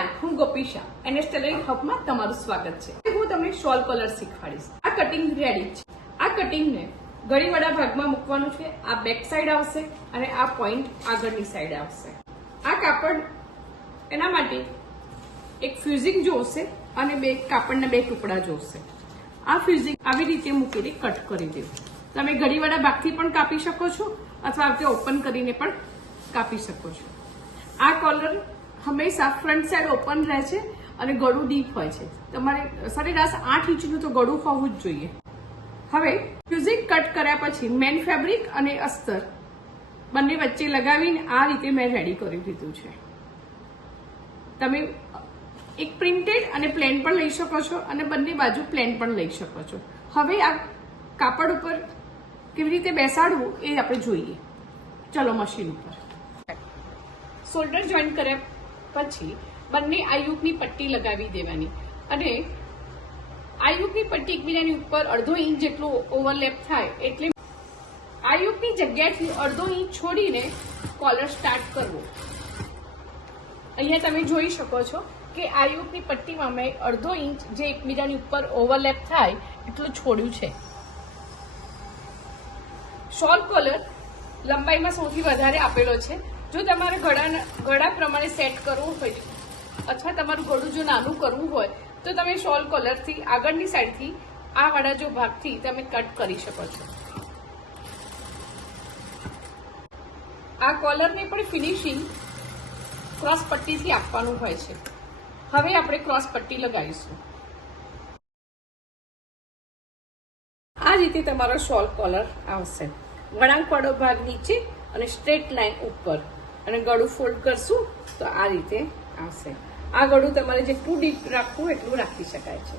હાય, હું ગોપી Shah NS tailoring હબમાં તમારું સ્વાગત છે। હું તમને શોલ કોલર શીખવાડીશ। આ કટિંગ રેડી છે। આ કટિંગને ગળીવાળા ભાગમાં મૂકવાનું છે। આ બેક સાઈડ આવશે અને આ પોઈન્ટ આગળની સાઈડ આવશે। આ કાપડ એના માટે એક ફ્યુઝિંગ જોશે અને બે કાપડના બે ટુકડા જોશે। આ ફ્યુઝિંગ આવી રીતે મૂકીને કટ કરી દેવું। તમે ગળીવાળા ભાગથી પણ કાપી શકો છો અથવા આ રીતે ઓપન કરીને પણ કાપી શકો છો। આ કોલર હંમેશા ફ્રન્ટ સાઈડ ઓપન રહે છે અને ગળું ડીપ હોય છે। તમારે સરેરાશ 8 ઇંચનું તો ગળું હોવું જ જોઈએ। હવે ફ્યુઝિંગ કટ કર્યા પછી મેન ફેબ્રિક અને અસ્તર બંને વચ્ચે લગાવીને આ રીતે મેં રેડી કરી દીધું છે। તમે એક પ્રિન્ટેડ અને પ્લેન પણ લઈ શકો છો અને બંને બાજુ પ્લેન પણ લઈ શકો છો। હવે આ કાપડ ઉપર કેવી રીતે બેસાડવું એ આપણે જોઈએ। ચલો મશીન ઉપર। શોલ્ડર જોઈન્ટ કર્યા પછી બંને આયુકની પટ્ટી લગાવી દેવાની અને આયુકની પટ્ટી એકબીજાની ઉપર 1/2 ઇંચ જેટલું ઓવરલેપ થાય એટલે આયુકની જગ્યાથી 1/2 ઇંચ છોડીને કોલર સ્ટાર્ટ કરવો। અહીંયા તમે જોઈ શકો છો કે આયુકની પટ્ટીમાં મેં 1/2 ઇંચ જે એકબીજાની ઉપર ઓવરલેપ થાય એટલું છોડ્યું છે। શોલ કોલર લંબાઈમાં સૌથી વધારે આપેલો છે। જો તમારે ગળા પ્રમાણે સેટ કરવું હોય અથવા તમારું ગળું જો નાનું કરવું હોય તો તમે શોલ કોલરથી આગળની સાઈડથી આ વાળા જો ભાગથી તમે કટ કરી શકો છો। આ કોલરને પણ ફિનિશિંગ ક્રોસ પટ્ટીથી આપવાનું હોય છે। હવે આપણે ક્રોસ પટ્ટી લગાવીશું। આ રીતે તમારો શોલ કોલર આવશે। વળાંકવાળો ભાગ નીચે અને સ્ટ્રેટ લાઈન ઉપર અને ગળું ફોલ્ડ કરશું તો આ રીતે આવશે। આ ગળું તમારે જેટલું ડીપ રાખવું એટલું રાખી શકાય છે।